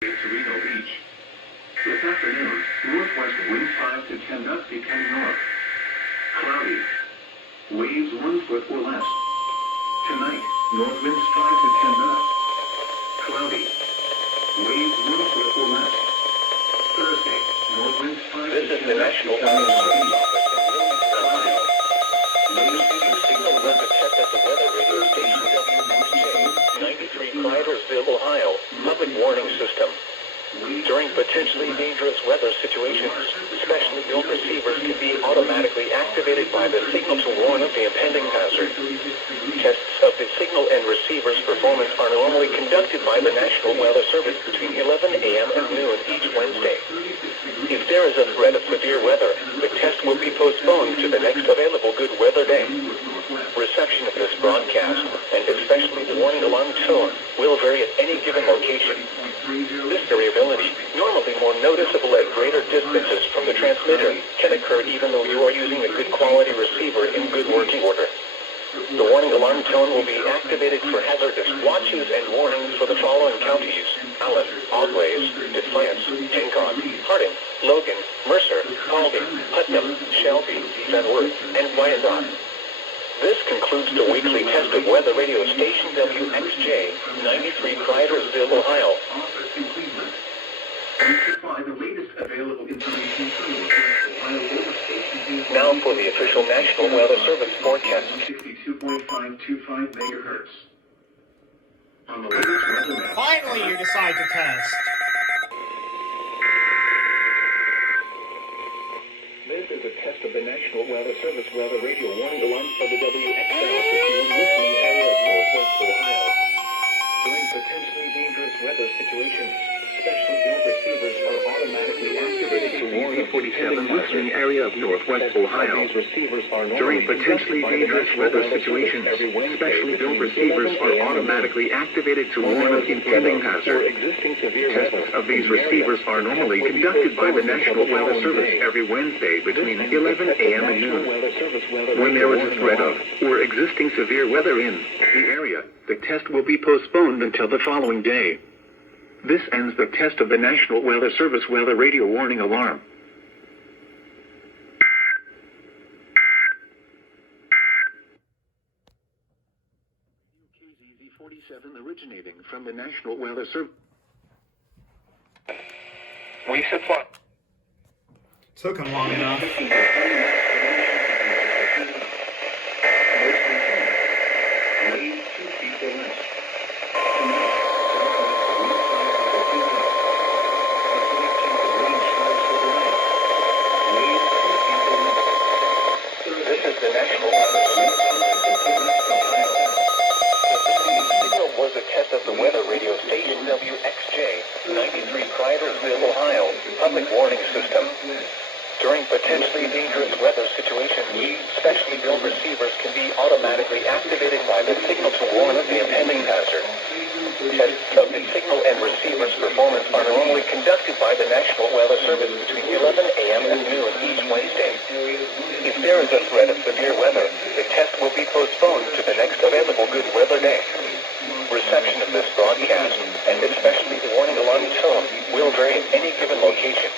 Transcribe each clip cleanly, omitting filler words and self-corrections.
To Reno Beach. This afternoon, northwest winds 5 to 10 knots becoming north. Cloudy. Waves 1 foot or less. Tonight, north winds 5 to 10 knots. Cloudy. Waves 1 foot or less. Thursday, north winds 5 This to 10 knots. is the National Weather Service Cloudy. Receiving signal with the test at the weather radio station WXJ 93 Clydersville, Ohio. Public warning system. During potentially dangerous weather situations, specially built receivers can be automatically activated by the signal to warn of the impending hazard. Tests of the signal and receiver's performance are normally conducted by the National Weather Service between 11 a.m. and noon each Wednesday. If there is a threat of severe weather, the test will be postponed to the next available good weather day. Reception of this broadcast, and especially the warning alarm tone, will vary at any given location. This variability, normally more noticeable at greater distances from the transmitter, can occur even though you are using a good quality receiver in good working order. The warning alarm tone will be activated for hazardous watches and warnings for the following counties: Allen, Auglaize, Defiance, Hancock, Harding, Logan, Mercer, Paulding, Putnam, Shelby, Van Wert, and Wyandotte. This concludes the weekly test of weather radio station WXJ 93 Clydersville, Ohio. The latest available information from Ohio weather stations. Now for the official National Weather Service forecast. 62.525 megahertz. On the latest weather map. Finally, you decide to test. This is a test of the National Weather Service weather radio warning alarm for the WXL 51 listening area of northwest Ohio. During potentially dangerous weather situations, specially built receivers are automatically activated to warn of 47 listening area of northwest Ohio. During potentially dangerous weather situations, specially built receivers are automatically activated to warn of impending hazard. Tests of these receivers are normally conducted by the National Weather Service every Wednesday between 11 a.m. and noon. When there is a threat of or existing severe weather in the area, the test will be postponed until the following day. This ends the test of the National Weather Service weather radio warning alarm. KZZ-47 originating from the National Weather Service. We supply. Took him long enough. Of the weather radio station WXJ 93 Clydersville, Ohio, public warning system. During potentially dangerous weather situations, specially built receivers can be automatically activated by the signal to warn of the impending hazard. Tests of the signal and receiver's performance are normally conducted by the National Weather Service between 11 a.m. and noon each Wednesday. If there is a threat of severe weather, the test will be postponed to the next available good weather day. Reception of this broadcast, and especially the warning alarm tone, will vary at any given location.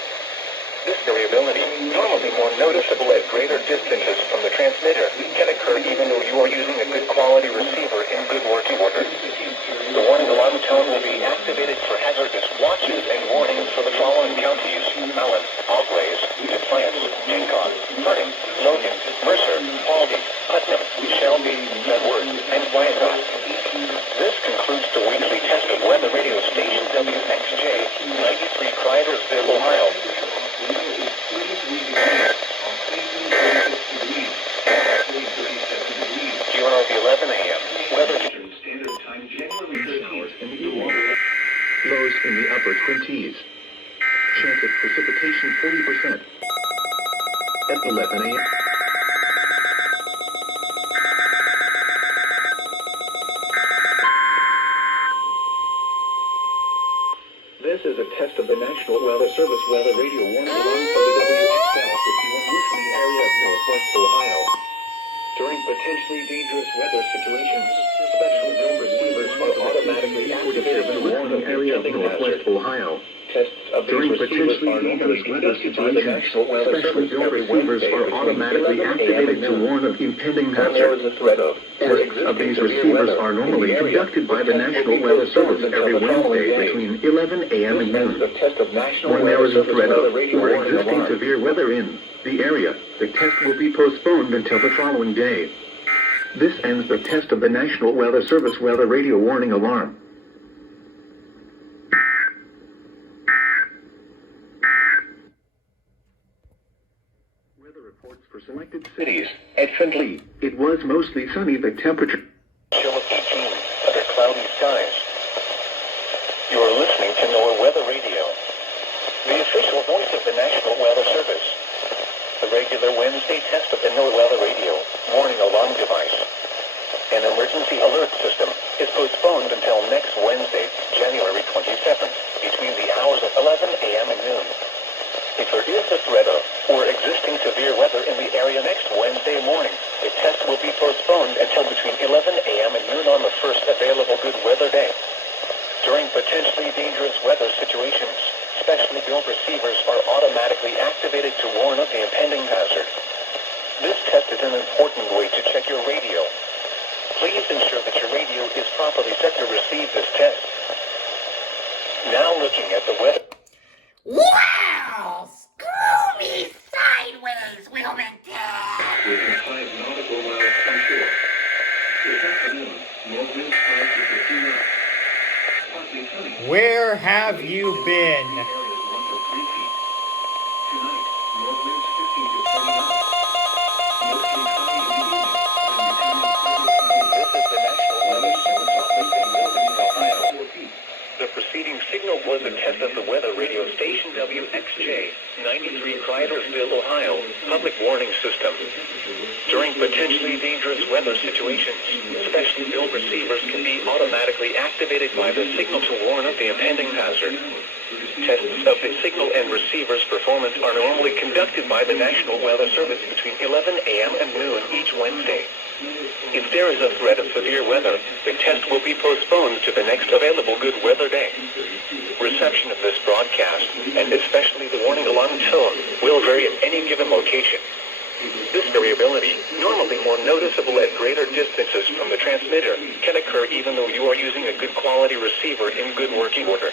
This variability, normally more noticeable at greater distances from the transmitter, can occur even though you are using a good quality receiver in good working order. The warning alarm tone will be activated for hazardous watches and warnings for the following counties: Allen, Auglaize, Defiance, Hancock, Harding, Logan, Mercer, Paulding, Putnam, Shelby, Van Wert, and Wyandotte. This concludes the weekly test of weather radio station WXJ 93 Clydersville, Ohio. During the 11 a.m. weather Standard time generally showers in the lower. Lows in the upper 20s. Chance of precipitation 40%. At 11 a.m. This is a test of the National Weather Service weather radio warning alarm for the WXL 51 listening area of northwest Ohio. During potentially dangerous weather situations, specially built receivers automatically activated to warn of area of impending northwest hazard. Ohio. Tests of these During receivers potentially are normally dangerous weather conducted by the situations, National Weather specially Service built every receivers Wednesday are between automatically 11 a.m. activated and to noon. warn of impending When there hazard. is a threat of or Tests of existing these severe receivers weather are in normally the area, conducted by the test will National be Weather postponed Service until every the following Wednesday day. between 11 a.m. and This ends noon. the test of National When there Weather is a Service threat weather of radio or warning existing alarm. severe weather in the area, the test will be postponed until the following day. This ends the test of the National Weather Service weather radio warning alarm. Weather reports for selected cities. At Findlay, it was mostly sunny. The temperature Chill of 18 under cloudy skies. You are listening to NOAA Weather Radio, the official voice of the National Weather Service. The regular Wednesday test of the NOAA Weather Radio warning alarm device. An emergency alert system is postponed until next Wednesday, January 27th, between the hours of 11 a.m. and noon. If there is a threat of or existing severe weather in the area next Wednesday morning, the test will be postponed until between 11 a.m. and noon on the first available good weather day. During potentially dangerous weather situations, specially built receivers are automatically activated to warn of the impending hazard. This test is an important way to check your radio. Please ensure that your radio is properly set to receive this test. Now looking at the weather. Wow! Screw me sideways, Wilmington! within 5 nautical miles from shore. This afternoon, north wind 5 to 15 knots. Partly sunny. Where have you been? Areas 1 to 3 feet. Tonight, north winds 15 to 20 knots. Mostly cloudy in the evening, then becoming further cloudy. This is the National Weather Service office in Wilmington, Ohio. 4 feet. The preceding signal was a test of the weather radio station WXJ, 93 Cridersville, Ohio, public warning system. During potentially dangerous weather situations, specially built receivers can be automatically activated by the signal to warn of the impending hazard. Tests of the signal and receiver's performance are normally conducted by the National Weather Service between 11 a.m. and noon each Wednesday. If there is a threat of severe weather, the test will be postponed to the next available good weather day. Reception of this broadcast, and especially the warning alarm tone, will vary at any given location. This variability, normally more noticeable at greater distances from the transmitter, can occur even though you are using a good quality receiver in good working order.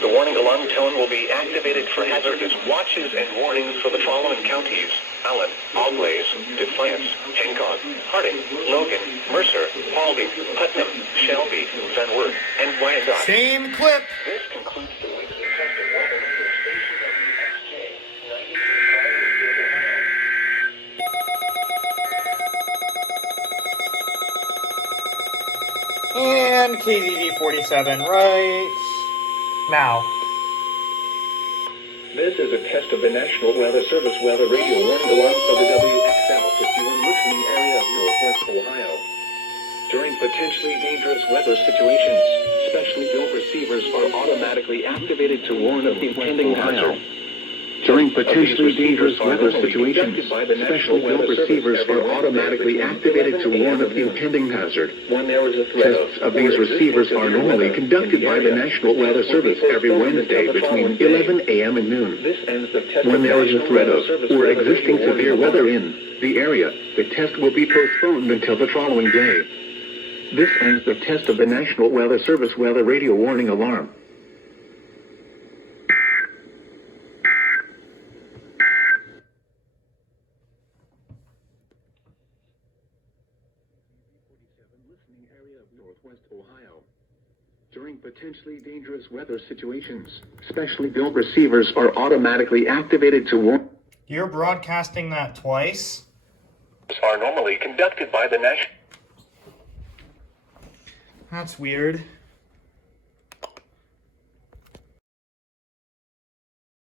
The warning alarm tone will be activated for hazardous watches and warnings for the following counties: Allen, Auglaize, Defiance, Hancock, Harding, Logan, Mercer, Paulding, Putnam, Shelby, Van Wert, and Wyandotte. Same clip. This concludes the weekly test of weather radio station WXJ, 93 Cridersville, Ohio. And KZZ 47 right now. This is a test of the National Weather Service weather radio warning alarm for the WXL 51 listening area of northwest Ohio. During potentially dangerous weather situations, specially built receivers are automatically activated to warn of the impending hazard. During potentially dangerous weather situations, specially built receivers are automatically activated to warn of the impending hazard. When there is a threat Tests of these receivers are normally conducted by the National Weather Service every Wednesday between 11 a.m. and noon. This ends the test When of there is a National threat Weather of Service or weather existing radio severe warning weather alarm. in the area, the test will be postponed until the following day. This ends the test of the National Weather Service weather radio warning alarm. Listening area of northwest Ohio. During potentially dangerous weather situations, specially built receivers are automatically activated to warn. You're broadcasting that twice? Are normally conducted by the National. That's weird.